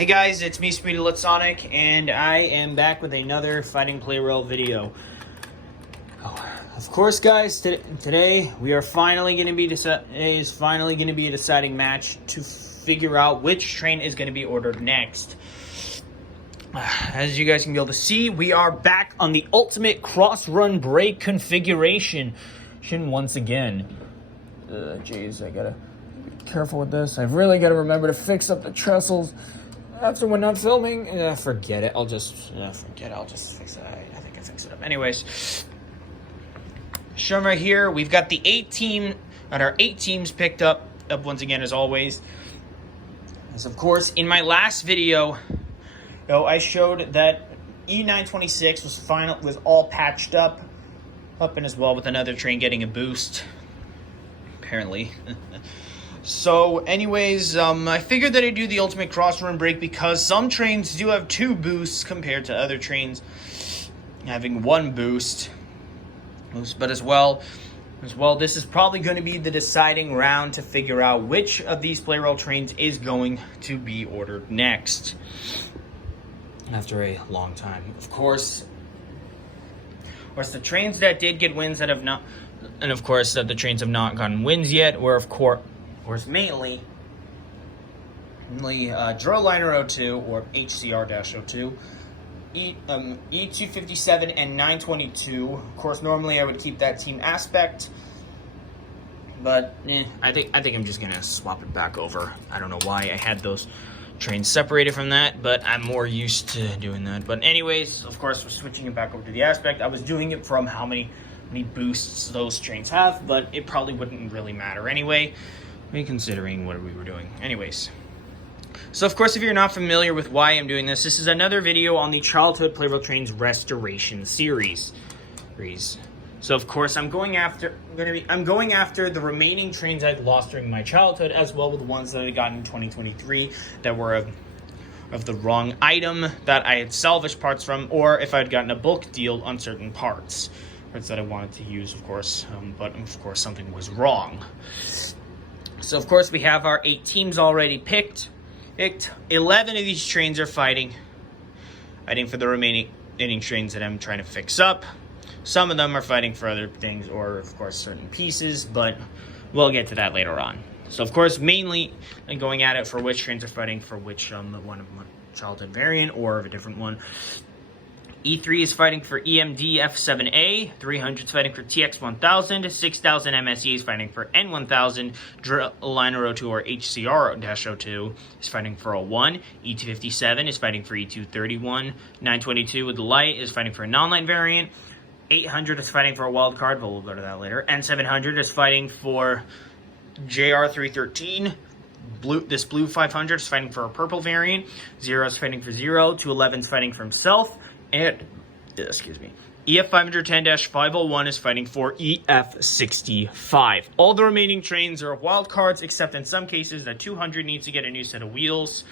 Hey guys, it's me, Speedy Sonic, and I am back with another Fighting Plarail video. Of course, guys, today we are finally going to be a deciding match to figure out which train is going to be ordered next. As you guys can be able to see, we are back on the ultimate cross-run brake configuration once again. Jeez, I gotta be careful with this. I've really got to remember to fix up the trestles after when not filming. Forget it. I'll just fix it. I think I fixed it up. Anyways, shown right here, we've got the 8 teams picked up once again as always. As of course, in my last video, I showed that E926 was all patched up and as well with another train getting a boost, apparently. So anyways, I figured that I'd do the ultimate cross-run brake because some trains do have 2 boosts compared to other trains having 1 boost. But as well, this is probably going to be the deciding round to figure out which of these Plarail trains is going to be ordered next. After a long time. Of course, the trains that did get wins that have not, and of course that the trains have not gotten wins yet, were of course mainly Droliner 02 or HCR-02, E257 and 922. Of course, normally I would keep that team aspect, but I think I'm just gonna swap it back over. I don't know why I had those trains separated from that, but I'm more used to doing that. But anyways, of course, we're switching it back over to the aspect. I was doing it from how many boosts those trains have, but it probably wouldn't really matter anyway, considering what we were doing. Anyways, so of course, if you're not familiar with why I'm doing this is another video on the Childhood Plarail Trains Restoration series. So of course, I'm going after the remaining trains I'd lost during my childhood, as well with the ones that I got in 2023 that were of the wrong item that I had salvaged parts from, or if I'd gotten a bulk deal on certain parts that I wanted to use, of course. But of course, something was wrong. So of course, we have our 8 teams already picked. 11 of these trains are fighting for the remaining trains that I'm trying to fix up. Some of them are fighting for other things, or of course certain pieces, but we'll get to that later on. So of course, mainly going at it for which trains are fighting for which one of childhood variant or of a different one. E3 is fighting for EMD F7A, 300 is fighting for TX1000, 6000 MSE is fighting for N1000, Droliner 02 or HCR-02 is fighting for a 1, E257 is fighting for E231, 922 with the light is fighting for a non-light variant, 800 is fighting for a wild card, but we'll go to that later, and 700 is fighting for JR313, this blue 500 is fighting for a purple variant, 0 is fighting for 0, 211 is fighting for himself, and, EF510-501 is fighting for EF65. All the remaining trains are wild cards, except in some cases that 200 needs to get a new set of wheels.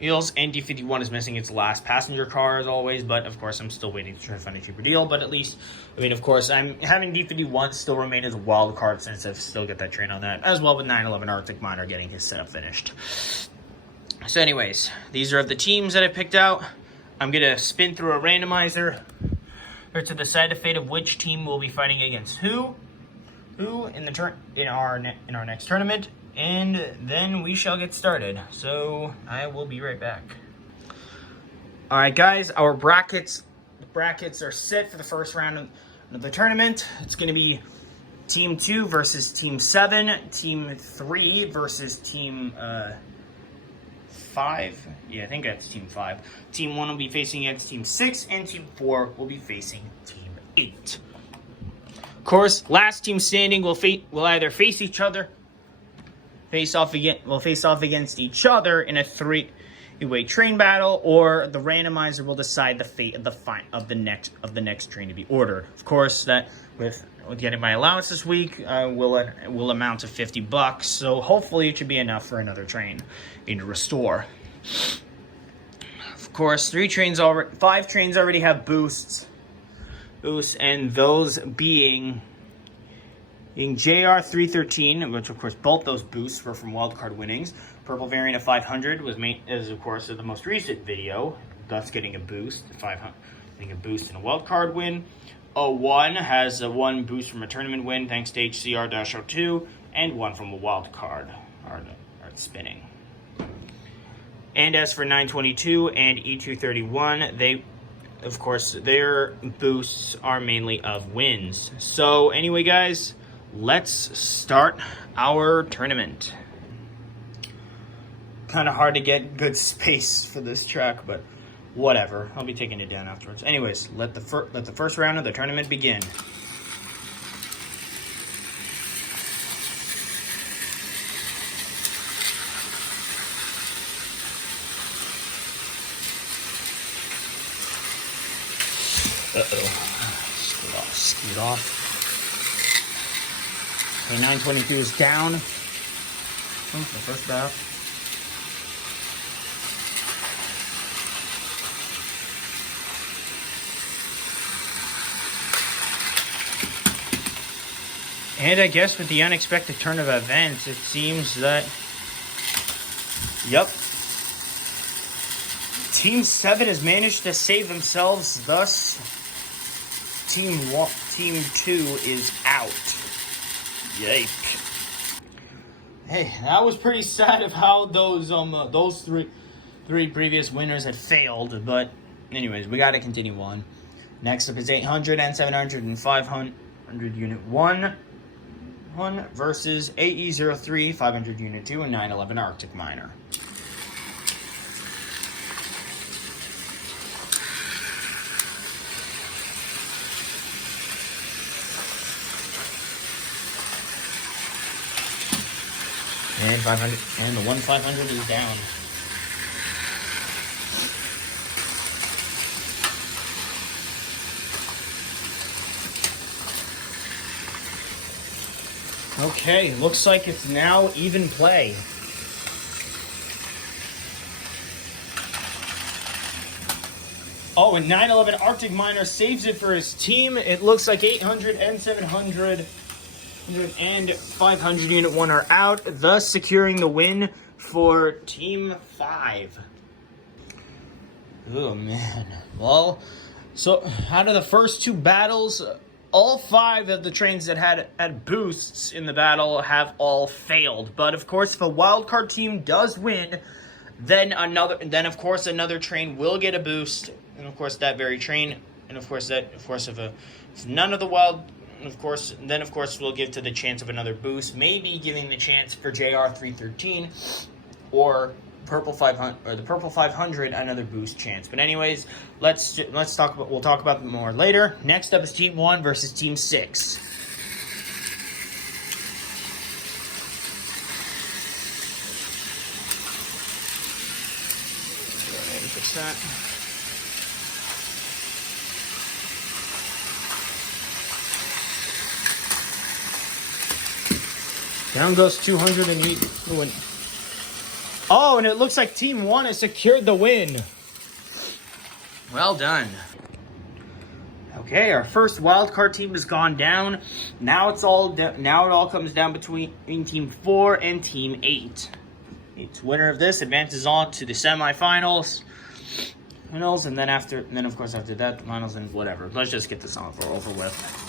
And D51 is missing its last passenger car as always, but of course I'm still waiting to try to find a cheaper deal. But at least, of course, I'm having D51 still remain as a wild card since I've still got that train on that, as well with 911 Arctic Miner getting his setup finished. So anyways, these are the teams that I picked out. I'm going to spin through a randomizer to decide the fate of which team will be fighting against who in our next tournament, and then we shall get started. So I will be right back. All right, guys, our brackets are set for the first round of the tournament. It's going to be Team 2 versus Team 7, Team 3 versus Team 5. Yeah, I think that's Team 5. Team 1 will be facing against Team 6, and Team 4 will be facing Team 8. Of course, last team standing will either face off against each other in a 3-way train battle, or the randomizer will decide the fate of the next train to be ordered. Of course, that with getting my allowance this week will amount to $50, so hopefully it should be enough for another train to restore. Of course, 5 trains already have boosts, and those being Being JR313, which of course both those boosts were from wildcard winnings. Purple variant of 500 was made as of course of the most recent video, thus getting a boost, 500, getting a boost in a wildcard win. 01 has a 1 boost from a tournament win thanks to HCR-02, and 1 from a wildcard, or spinning. And as for 922 and E231, they, of course, their boosts are mainly of wins. So anyway, guys, let's start our tournament. Kind of hard to get good space for this track, but whatever. I'll be taking it down afterwards. Anyways, let the first round of the tournament begin. Scoot off. Okay, 922 is down. The first bath. And I guess with the unexpected turn of events, it seems that, yep, Team 7 has managed to save themselves, thus Team 2 is out. Yike. Hey, that was pretty sad of how those three previous winners had failed, but anyways, we gotta continue on. Next up is 800 and 700 and 500 unit 1 versus AE03, 500 unit 2, and 911 Arctic Miner. And 500, and the 1-500 is down. Okay, looks like it's now even play. Oh, and 911 Arctic Miner saves it for his team. It looks like 800 and 700 and 500 unit 1 are out, thus securing the win for Team 5. Oh, man. Well, so out of the first 2 battles, all 5 of the trains that had boosts in the battle have all failed. But of course, if a wildcard team does win, then of course another train will get a boost, and of course that very train, and of course if none of the wild, of course we'll give to the chance of another boost, maybe giving the chance for JR313 or Purple 500 or the Purple 500 another boost chance. But anyways, we'll talk about them more later. Next up is Team 1 versus Team 6. Go ahead and fix that. Down goes 200 and you win. Oh, and it looks like Team 1 has secured the win. Well done. Okay, our first wildcard team has gone down. Now it all comes down between Team 4 and Team 8. Its winner of this advances on to the semifinals, and then of course after that, the finals and whatever. Let's just get this over with.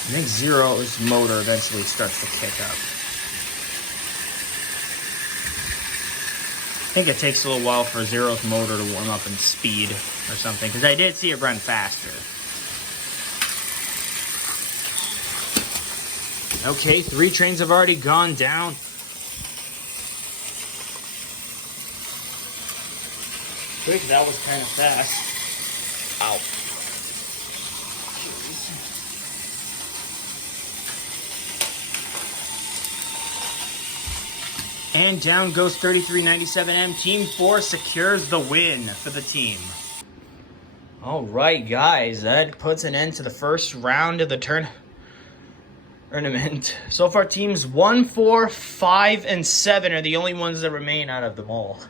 I think Zero's motor eventually starts to kick up. I think it takes a little while for Zero's motor to warm up in speed or something, because I did see it run faster. Okay, 3 trains have already gone down. Quick, that was kind of fast. Ow. And down goes 3397M. Team 4 secures the win for the team. All right, guys, that puts an end to the first round of the tournament. So far, teams 1, 4, 5, and 7 are the only ones that remain out of them all.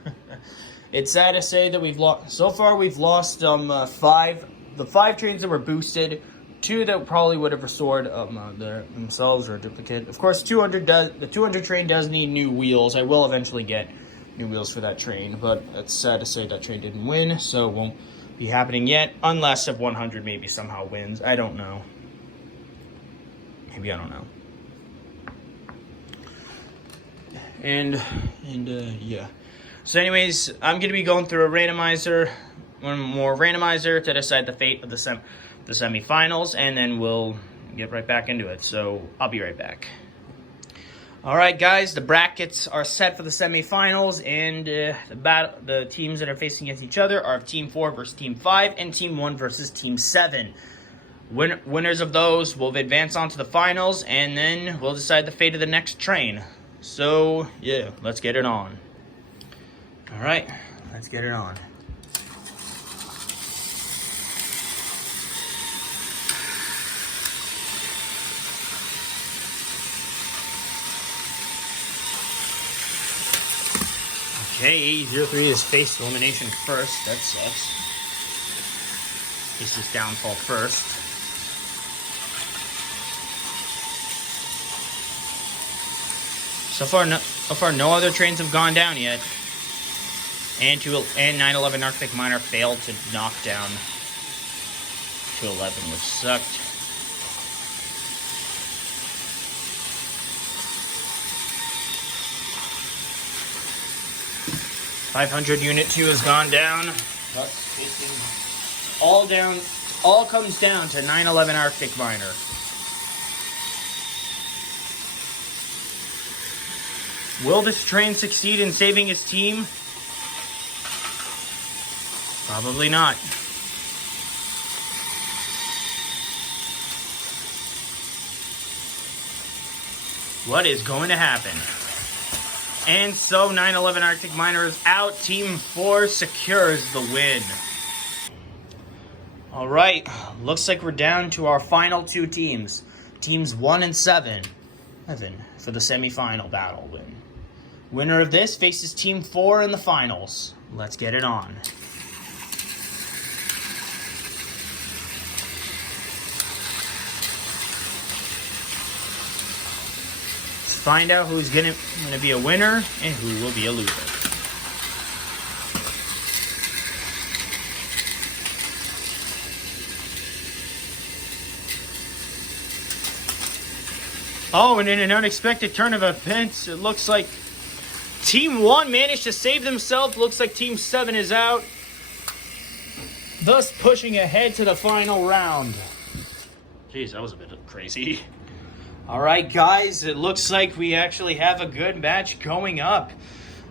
It's sad to say that we've lost. So far, we've lost 5. The 5 trains that were boosted, 2 that probably would have restored themselves or a duplicate. Of course, the 200 train does need new wheels. I will eventually get new wheels for that train, but it's sad to say that train didn't win, so it won't be happening yet, unless if 100 maybe somehow wins. I don't know. Maybe I don't know. And yeah. So anyways, I'm going to be going through a randomizer, one more randomizer to decide the fate of the semifinals, and then we'll get right back into it. So I'll be right back. All right, guys, the brackets are set for the semifinals, and the teams that are facing against each other are Team 4 versus Team 5, and Team 1 versus Team 7. Winners of those will advance on to the finals, and then we'll decide the fate of the next train. So, yeah, let's get it on. All right, let's get it on. Okay, 03 is face elimination first. That sucks. It's just downfall first. So far, no other trains have gone down yet. And 911 Arctic Miner failed to knock down 211, which sucked. .500 Unit 2 has gone down. All comes down to 911 Arctic Miner. Will this train succeed in saving his team? Probably not. What is going to happen? And so 911 Arctic Miner is out. Team 4 secures the win. All right, looks like we're down to our final 2 teams. Teams 1 and 7 for the semifinal battle win. Winner of this faces Team 4 in the finals. Let's get it on. Let's find out who's gonna be a winner and who will be a loser. Oh, and in an unexpected turn of events, it looks like Team 1 managed to save themselves. Looks like Team 7 is out, thus pushing ahead to the final round. Jeez, that was a bit crazy. All right, guys, it looks like we actually have a good match going up.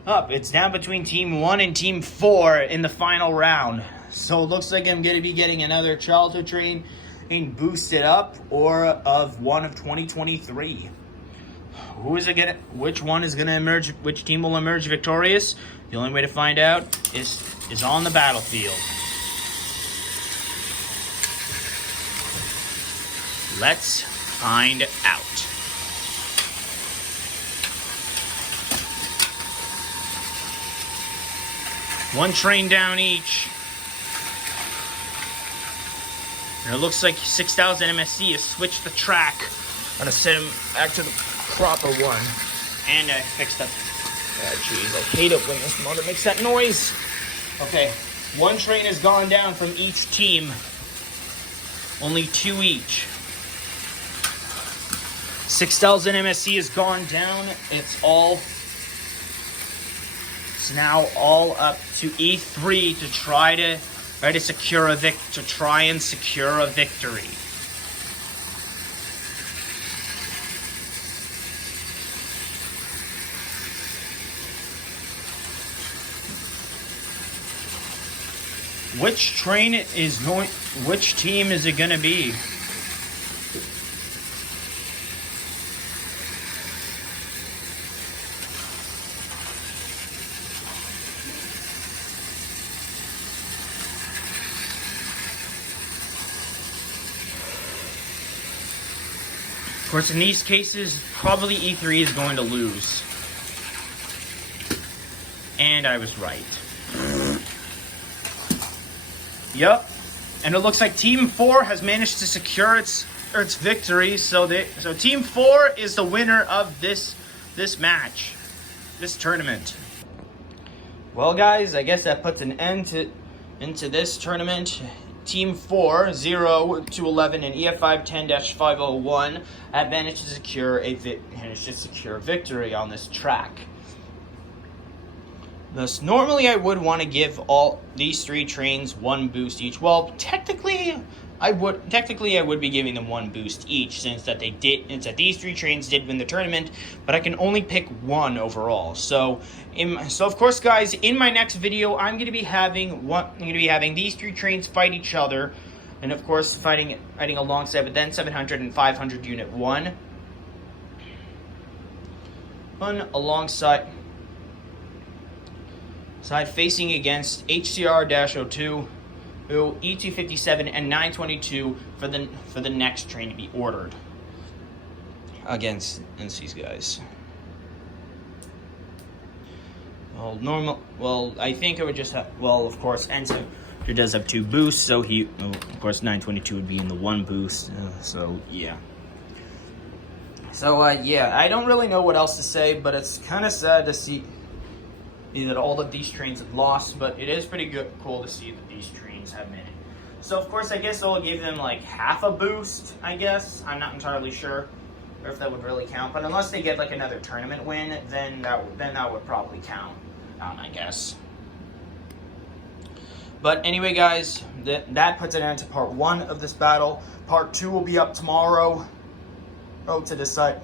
It's now between Team 1 and Team 4 in the final round. So it looks like I'm going to be getting another Childhood train and boosted up, or of one of 2023. Which one is gonna emerge? Which team will emerge victorious? The only way to find out is on the battlefield. Let's find out. One train down each. And it looks like 6000 MSC has switched the track. I'm gonna set him back to the proper one. And I fixed up. Jeez, I hate it when this motor makes that noise. Okay, one train has gone down from each team. Only 2 each. 6000 MSC has gone down. It's now all up to E3 to try and secure a victory. Which team is it going to be? Of course, in these cases, probably E3 is going to lose. And I was right. Yep. And it looks like Team 4 has managed to secure its victory. So Team 4 is the winner of this match, this tournament. Well, guys, I guess that puts an end into this tournament. Team 4, 0-11, and EF5 10-501 have managed to secure a victory on this track. Thus, normally I would want to give all these 3 trains 1 boost each. Well, technically I would be giving them 1 boost each, since that these 3 trains did win the tournament, but I can only pick 1 overall. So of course, guys, in my next video, I'm going to be having these 3 trains fight each other, and of course fighting alongside, but then 700 and 500 unit 1 alongside facing against HCR-02, E257 and 922 for the next train to be ordered against these guys. Well, I think I would just have, of course, Enzo does have 2 boosts, so of course, 922 would be in the 1 boost, so yeah. So, yeah, I don't really know what else to say, but it's kind of sad to see that all of these trains have lost, but it is pretty cool to see that these trains have made it. So, of course, I guess I'll give them, like, half a boost, I guess. I'm not entirely sure if that would really count, but unless they get, like, another tournament win, then that would probably count, I guess. But anyway, guys, that puts an end to part 1 of this battle. Part 2 will be up tomorrow. To decide.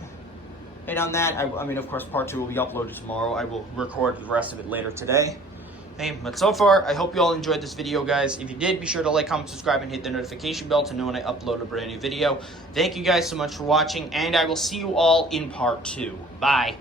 And on that, I mean, of course, part 2 will be uploaded tomorrow. I will record the rest of it later today. Okay, but so far, I hope you all enjoyed this video, guys. If you did, be sure to like, comment, subscribe, and hit the notification bell to know when I upload a brand new video. Thank you guys so much for watching, and I will see you all in part 2. Bye.